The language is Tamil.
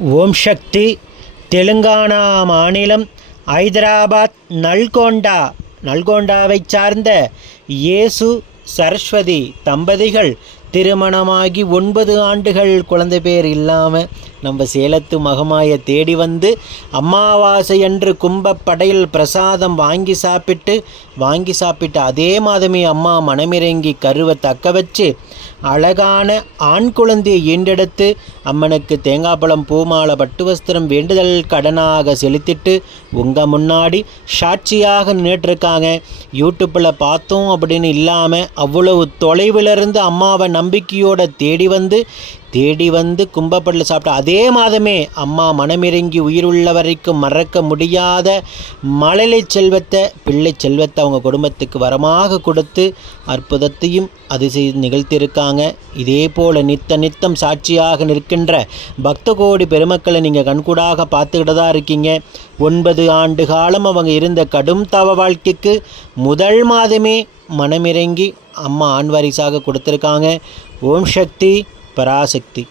ஓம் சக்தி. தெலுங்கானா மாநிலம் ஐதராபாத் நல்கொண்டாவை சார்ந்த இயேசு சரஸ்வதி தம்பதிகள் திருமணமாகி 9 ஆண்டுகள் குழந்தை பேர் இல்லாமல் நம்ம சேலத்து மகமாயை தேடி வந்து அமாவாசை அன்று கும்பப்படையில் பிரசாதம் வாங்கி சாப்பிட்டு அதே மாதமே அம்மா மனமிறங்கி கருவை தக்க வச்சு அழகான ஆண் குழந்தையை ஈண்டெடுத்து அம்மனுக்கு தேங்காய் பழம் பூமாலை பட்டு வஸ்திரம் வேண்டுதல் கடனாக செலுத்திட்டு உங்கள் முன்னாடி சாட்சியாக நின்றுட்டுருக்காங்க. யூடியூப்பில் பார்த்தோம் அப்படின்னு இல்லாமல் அவ்வளவு தொலைவிலிருந்து அம்மாவை நம்பிக்கையோடு தேடி வந்து கும்பப்படல சாப்பிட்ட அதே மாதமே அம்மா மனமிறங்கி உயிருள்ள வரைக்கும் மறக்க முடியாத மழலை செல்வத்தை பிள்ளை செல்வத்தை அவங்க குடும்பத்துக்கு வரமாக கொடுத்து அற்புதத்தையும் அதிசயம் நிகழ்த்தியிருக்காங்க. இதே போல் நித்தம் சாட்சியாக நிற்கின்ற பக்த கோடி பெருமக்களை நீங்கள் கண்கூடாக பார்த்துக்கிட்டு தான் இருக்கீங்க. 9 ஆண்டு காலம் அவங்க இருந்த கடும் தவ வாழ்க்கைக்கு முதல் மாதமே மனமிறங்கி அம்மா ஆண் வாரிசாக கொடுத்துருக்காங்க. ஓம் சக்தி பராசக்தி.